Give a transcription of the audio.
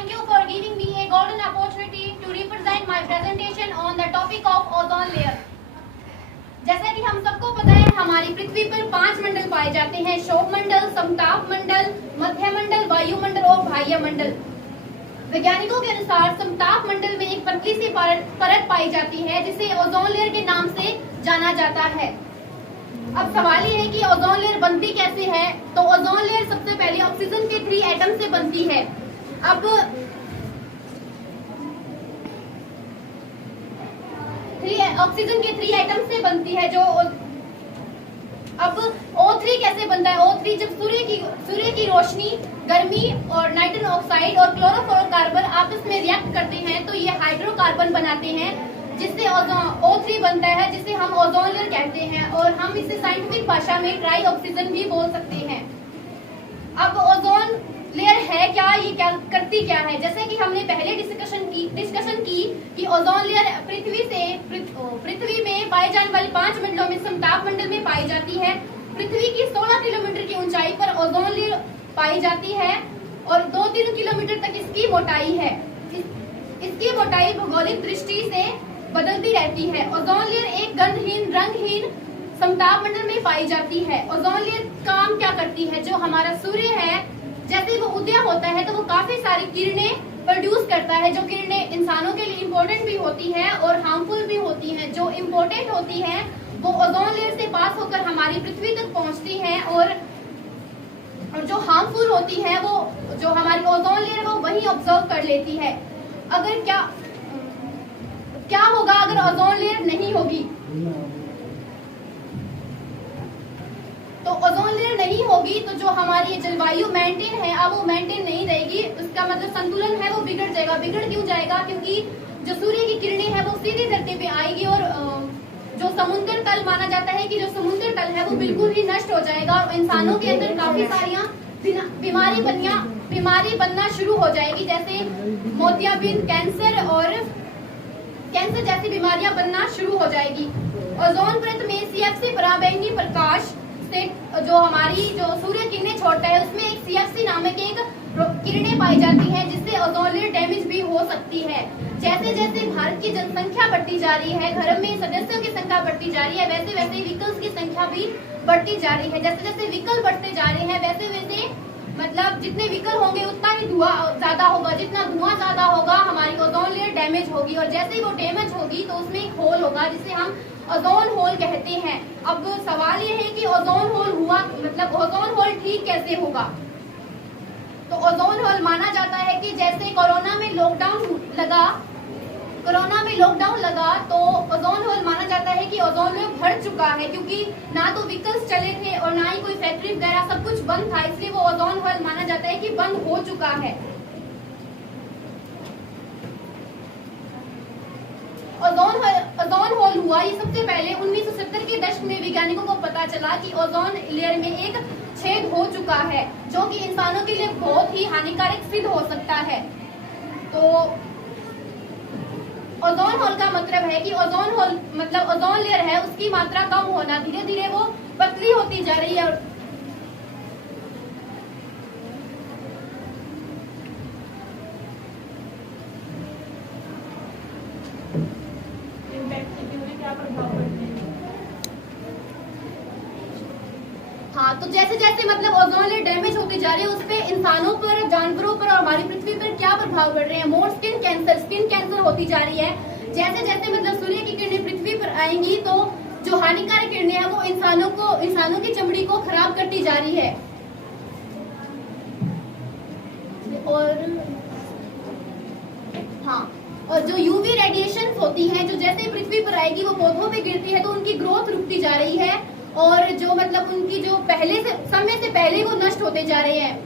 thank you for giving me a golden opportunity to represent my presentation on the topic of ozone layer. जैसा कि हम सबको पता है, हमारी पृथ्वी पर 5 मंडल पाए जाते हैं: शोभ मंडल, समताप मंडल, मध्य मंडल, वायुमंडल और बाह्य मंडल। वैज्ञानिकों के अनुसार समताप मंडल में एक पतली सी परत पाई जाती है जिसे ओजोन लेयर के नाम से जाना जाता है। अब सवाल ये है कि ओजोन लेयर बनती कैसे है। तो ओजोन लेयर सबसे पहले ऑक्सीजन के 3 एटम से बनती है। अब ऑक्सीजन के 3 एटम से बनती है। जो अब O3 कैसे बनता है? O3 जब सूर्य की रोशनी, गर्मी और नाइट्रोजन ऑक्साइड और क्लोरोफ्लोरोकार्बन आपस में रिएक्ट करते हैं तो ये हाइड्रोकार्बन बनाते हैं, जिससे O3 बनता है, जिसे हम ओजोन लेयर कहते हैं और हम इसे साइंटिफिक भाषा में ट्राई ऑक्सीजन भी बोल सकते हैं। अब ओजोन लेयर है क्या, ये क्या करती क्या है? जैसे कि हमने पहले डिस्कशन की कि ओजोन लेयर पृथ्वी में पाए जाने वाले 5 मंडलों में समताप मंडल में पाई जाती है। पृथ्वी की 16 किलोमीटर की ऊंचाई पर ओजोन लेयर पाई जाती है और 2-3 किलोमीटर तक इसकी मोटाई है। इसकी मोटाई भौगोलिक दृष्टि से बदलती रहती है। ओजोन लेयर एक गंधहीन, रंगहीन समताप मंडल में पाई जाती है। ओजोन लेयर काम क्या करती है? जो हमारा सूर्य है, जैसे वो उदय होता है तो वो काफी सारी किरणें प्रोड्यूस करता है, जो किरणें इंसानों के लिए इम्पोर्टेंट भी होती हैं और हार्मफुल भी होती हैं। जो इम्पोर्टेंट होती हैं वो ओजोन लेयर से पास होकर हमारी पृथ्वी तक पहुंचती हैं और जो हार्मफुल होती है वो जो हमारी ओजोन लेयर वो वही ऑब्जर्व कर लेती है। अगर क्या होगा अगर ओजोन लेयर नहीं होगी? तो ओजोन लेयर नहीं होगी तो जो हमारी जलवायु मेंटेन है, अब वो मेंटेन नहीं रहेगी। उसका मतलब संतुलन है वो बिगड़ जाएगा। बिगड़ क्यों जाएगा? क्योंकि जो सूर्य की किरणें है वो सीधी धरती पे आएगी और जो समुद्र तल माना जाता है कि जो समुद्र तल है वो बिल्कुल ही नष्ट हो जाएगा और इंसानों के अंदर काफी सारियां बीमारी बनना शुरू हो जाएगी, जैसे मोतियाबिंद, कैंसर जैसी बीमारियां बनना शुरू हो जाएगी। ओजोन परत में CFC पराबैंगनी प्रकाश से जो सूर्य किरणें छोड़ता है उसमें एक CFC नामक एक किरणें पाई जाती हैं, जिससे ओजोन लेयर डैमेज भी हो सकती है। जैसे जैसे भारत की जनसंख्या बढ़ती जा रही है, घर में सदस्यों की संख्या बढ़ती जा रही है, वैसे वैसे व्हीकल्स की संख्या भी बढ़ती जा रही है। जैसे जैसे व्हीकल बढ़ते जा रहे हैं वैसे वैसे मतलब जितने व्हीकल होंगे उतना ही धुआं ज्यादा होगा। जितना धुआं ज्यादा होगा हमारी ओजोन लेयर डैमेज होगी और जैसे ही वो डैमेज होगी तो उसमें एक होल होगा जिसे हम ओजोन होल कहते हैं। अब सवाल ये है कि ओजोन होल हुआ मतलब ओजोन होल ठीक कैसे होगा? तो ओजोन होल माना जाता है कि जैसे कोरोना में लॉकडाउन लगा तो ओजोन होल माना जाता है कि ओजोन लेयर बढ़ चुका है, क्योंकि ना तो व्हीकल्स चले थे और ना ही कोई फैक्ट्री वगैरह, सब कुछ बंद था, इसलिए वो ओजोन होल माना जाता है कि बंद हो चुका है। ओजोन होल हुआ ये सबसे पहले 1970 के दशक में वैज्ञानिकों को पता चला कि ओजोन लेयर में एक छेद हो चुका है जो कि इंसानों के लिए बहुत ही हानिकारक सिद्ध हो सकता है। तो ओजोन होल का मतलब है कि ओजोन होल मतलब ओजोन लेयर है उसकी मात्रा कम होना, धीरे धीरे वो पतली होती जा रही है। हाँ, तो जैसे जैसे मतलब ओजोन लेयर डैमेज होती जा रही है उस पे इंसानों पर, जानवरों पर और हमारी पृथ्वी पर क्या प्रभाव पड़ रहे हैं? मोर स्किन कैंसर होती जा रही है। जैसे जैसे मतलब सूर्य की किरणें पृथ्वी पर आएंगी तो जो हानिकारक किरणें हैं वो इंसानों की चमड़ी को खराब करती जा रही है। और जो UV रेडिएशन होती हैं जो जैसे पृथ्वी पर आएगी वो पौधों पे गिरती है तो उनकी ग्रोथ रुकती जा रही है और जो मतलब उनकी जो समय से पहले वो नष्ट होते जा रहे हैं।